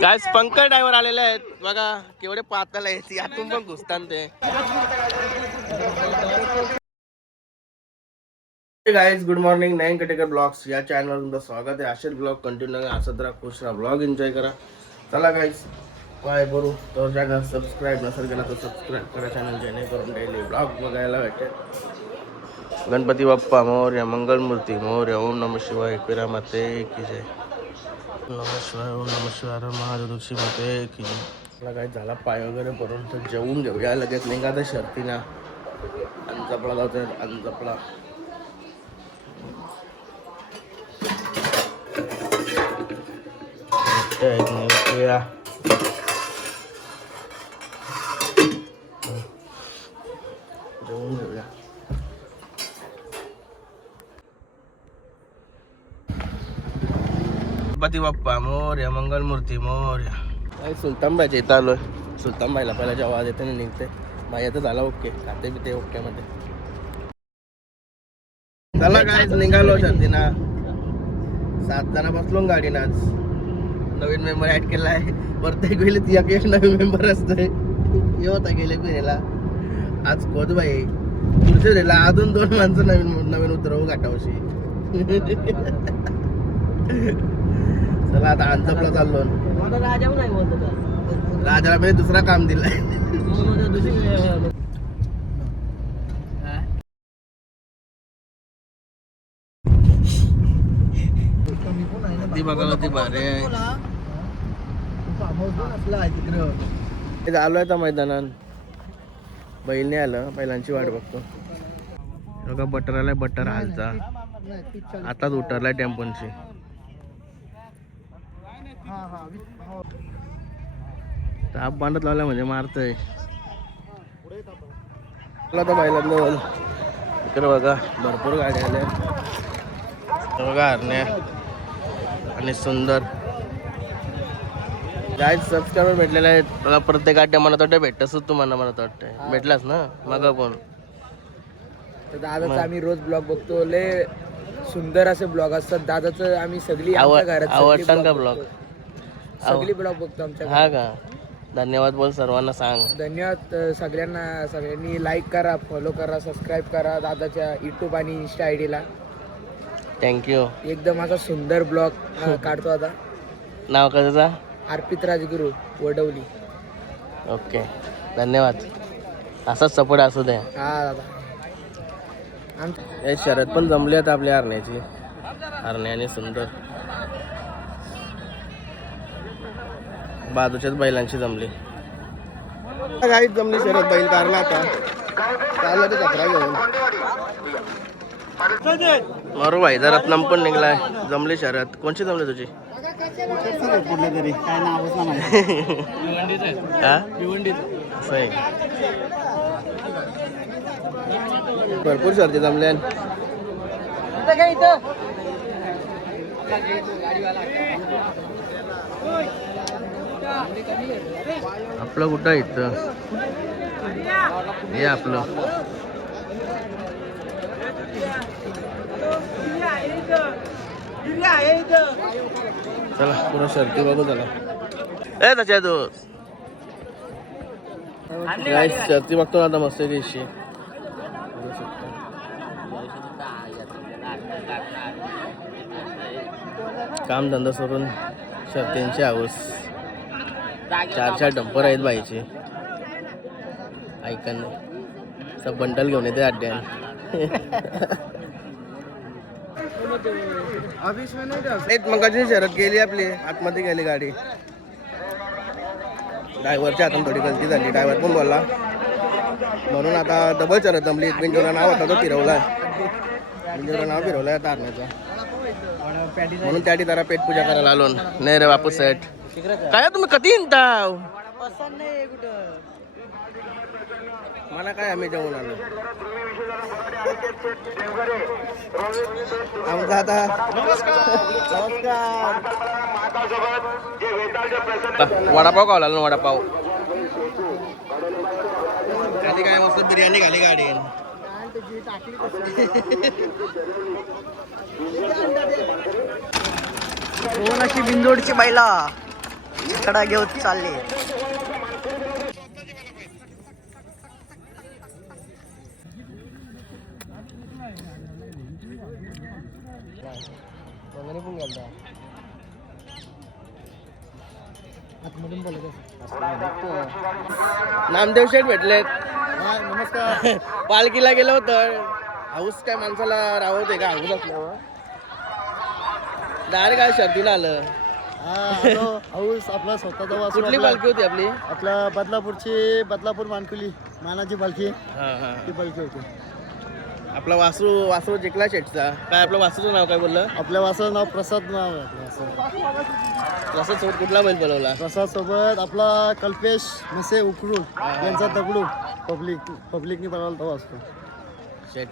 गाईस Pankaj driver आलेले आहेत बघा, केवढे पाताल आहेत, यातून पण घुसतात ते. गाईज गुड मॉर्निंग, नयन कटेकर ब्लॉग्स या चॅनलवर तुमचं स्वागत आहे. असेच ब्लॉग कंटिन्यू करा, असंच राहा, खुश राहा, ब्लॉग एन्जॉय करा. चला गाईज काय करू, तर ज्याला सबस्क्राईब नसेल केला तर सबस्क्राईब करा चॅनल, जेणेकरून डेली ब्लॉग बघायला भेटेल. गणपती बाप्पा मोरया, मंगलमूर्ती मोरया, ओम नमः शिवाय, एकविरा माते की जय. नमः शिवाय, ओम नमः शिवाय, महादेवची माते की जय. आपला काय झाला पाय वगैरे भरून तर जेवून घेऊया लगेच, निघा तर शर्तीना. अंजपला जातोय, अंजपला. जेवून घेऊया. गणपती बाप्पा मोरया, मंगलमूर्ती मोरया. सुलतानबाईच्या इथं आलोय. सुलतानबाईला पहिला जेव्हा आवाज येते निघते. बाई तर झाला ओके, खाते बी ते ओके मध्ये. चला काय निघालो शर्तीना. 7 जण बसलो गाडीनं. आज नवीन मेंबर ऍड केला आहे. प्रत्येक वेळी ती एक नवीन मेंबर असतोय. हे होता गेले पिढीला. आज खोद बाई पुढच्या वेळेला अजून 2 माणसं नवीन उतरवू घाटावशी. चला आता अंजपला चाललो. राजाला मी दुसरा काम दिलाय. ती बघायला ती भारी आहे. आलोय आता मैदानात. बैल नाही आलं, बैलांची वाट बघतो. बघा बटर आलाय, बटर हालचा आताच उतरलाय टेम्पोनची. ताप बांधत लावला म्हणजे मारतय. तर बैलांना इकडे बघा भरपूर गाड्या आल्या. बघा हरण्या आणि सुंदर काय सबस्क्रायबर भेटलेले आहेत बघा. प्रत्येक गाड्या म्हणत वाटतं भेटतच तुम्हाला, म्हणत वाटतंय भेटलाच ना मग कोण. दादाचं आम्ही रोज ब्लॉग बघतो, लय सुंदर असे ब्लॉग असतात दादाचं. आम्ही सगळी आवडतात का ब्लॉग? सगळी ब्लॉग बघतो आमच्या. हा का, धन्यवाद बोल सर्वांना सांग. धन्यवाद सगळ्यांना. सगळ्यांनी लाईक करा, फॉलो करा, सबस्क्राईब करा दादाच्या युट्यूब आणि इंस्टा आय डीला. थँक्यू. एकदम असा सुंदर ब्लॉग काढतो आता. नाव कशाचा? अर्पित राजगुरू वडवली. ओके धन्यवाद, असाच सपोर्ट असू द्या. हा दादा. हे शरद पण जमली आता आपल्या हरण्याची. हरण्याने सुंदर बाजूच्याच बैलांची जमली. काहीच जमली शरद बैल कारला आता चालला ते चक्रा घेऊन. मरू भाई जर रत्नम पण निघलाय. जमली शरद. कोणची जमली तुझी? तरी काय नावच ना भरपूर शर्ती जमल्या. आपलं कुठं इथं हे आपलं चला पुन्हा शर्ती बघू. चला ए त्याच्या तू शर्ती बघतो ना आता मस्त घेशी. काम धंदा सोडून शर्तींची हाऊस. 4 डंपर आहेत बाईचे. ऐकन सब बंडल घेऊन येते अड्ड्यान. मग शरद गेली आपली आतमध्ये गेली गाडी. ड्रायव्हरच्या हातून थोडी गलती झाली. ड्रायव्हर पण बोलला म्हणून आता डबल शरद जमली. बिंजोला नाव होता तो फिरवलाय. बिंजोला नाव फिरवलाय आता हरण्याचा. म्हणून त्यासाठी जरा पेट पूजा करायला आलो. नाही रे बापू सेट काय तुम्ही कधी हिंडताव? मला काय आम्ही जेवून आलो. आमचा आता वडापाव खावला ना. वडापाव कधी काय मस्त बिर्याणी खाली गाडी. कोण अशी बिंदोडची बाईला कडा घेऊन चालले. नामदेव शेठ भेटलेत. नमस्कार. पालखीला गेलो होतं. हाऊस काय माणसाला राहत का हाऊस असल्यावर डायरेक्ट काय शर्तीला आलं. हाऊस आपला स्वतःचा वासरू. कुठली पालखी होती आपली? आपला बदलापूरची, बदलापूर मानकुली मानाची पालखी. हा. ती पालखी होती. आपला वासरू जिंकला शेठचा. काय आपलं वासरूचं नाव काय बोललं? आपल्या वासराचं नाव प्रसाद नाव आहे. आपलं प्रसाद सोबत कुठला बैल बोलवला? प्रसाद सोबत आपला कल्पेश मसे उकरून यांचा दगडू पब्लिकनी बनवला तो असतो. शेठ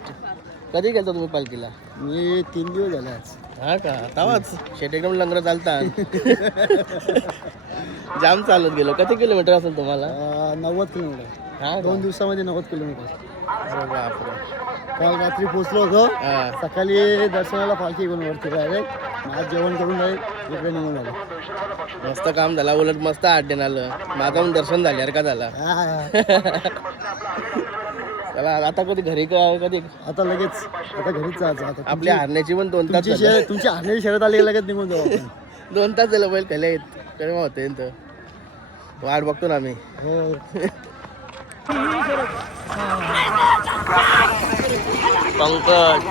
कधी गेलता तुम्ही पालखीला? मी 3 दिवस झाले आज. हा का? तवाच शेठ एकदम लंगर चालतात. जाम चालत गेलो. किती किलोमीटर असेल तुम्हाला? 90 किलोमीटर. हा 2 दिवसामध्ये 90 किलोमीटर. अरे बापरे. काल रात्री पोहोचलो होतो. हा. सकाळी दर्शनाला पालखी घेऊन वरती डायरेक्ट. आज जेवण करून डायरेक्ट इकडे निघून आलो. मस्त काम झाला. उलट मस्त आड्यान आलं. माझं पण दर्शन झाले यार का झाला. चला आता कधी घरी कधी आता लगेच आता घरीच जायचं. आता आपल्या हारण्याची पण 2 तास झाले. तुमची हारण्याची शर्यत आली लगेच निघून जाऊ आपण. 2 तास झालं बैल खायला येत कधी होते वाट बघतो ना आम्ही. हो. पंकज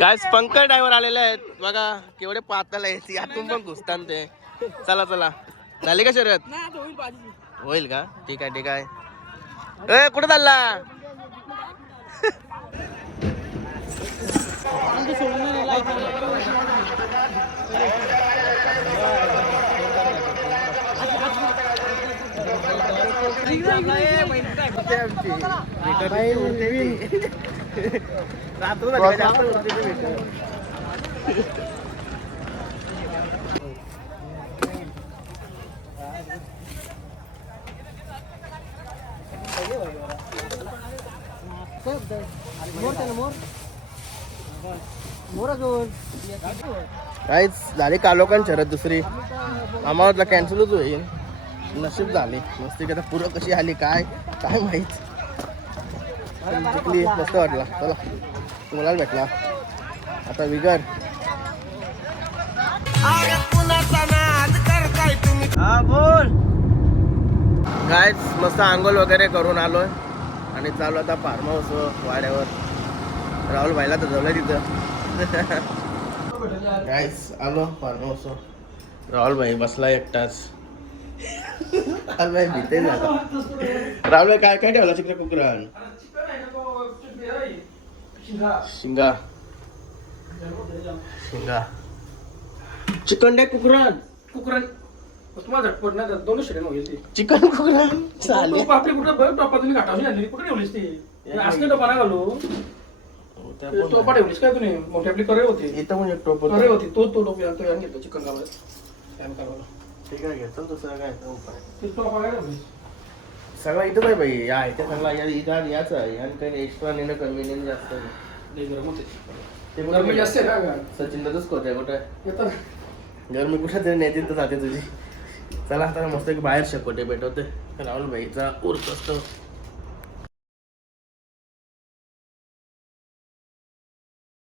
गाइस पंकज ड्रायव्हर आलेले आहेत बघा. केवढे पातळ आहेत. यातून पण घुसतात ते. चला झाली का शर्यत? होईल का? ठीक आहे. ए कुठे चालला? काहीच झाली कालोखान शरद दुसरी. आम्हाला कॅन्सलच होईल. नशीब झाली मस्ती. आता पुरं कशी आली काय माहित. जिंकली मस्त वाटला. चला तुम्हाला भेटला आता विगर. बोल गायच मस्त आंघोळ वगैरे करून आलोय आणि चालू आता फार्म हाऊस वाड्यावर. राहुल भाईला तर जवळ तिथं. गायच आलो फार्म हाऊस. राहुल भाई बसला एकटाच. राहुल भाई भीते झाला. राहुल भाई काय ठेवला चिकन कुकरान? शिंगा चिकन डे कुकरान तुम्हाला झटपट ना 2 शेड्या होईल ती चिकन कुकरान चालेल. आपली कुठं टोपा तुम्ही घाटावशी आणली कुठे ठेवलीस ती? असं टोपा ना घालू. टोपा ठेवलीस काय तुम्ही? मोठी आपली करे होती. इथं म्हणजे टोप करे होती. तो टोपी आणतो यान घेतला चिकन कालवायला. ठीक आहे घेतो दुसरा काय उपाय. ते टोपा काय ठेवलीस? सगळं इथंच आहे भाई. या इथे सगळा इथं याच आहे आणि काही एक्स्ट्रा नेणं कन्व्हिनियन्स जास्त नाही. गरम होते. ते गरमी जास्त आहे का? सचिन दादाच करतोय कुठे येतं गरमी कुठे तरी नेतील तर जाते तुझी. चला आता मस्त बाहेर शकवटे भेटवते. राहुल भाईचा उर्स असतो.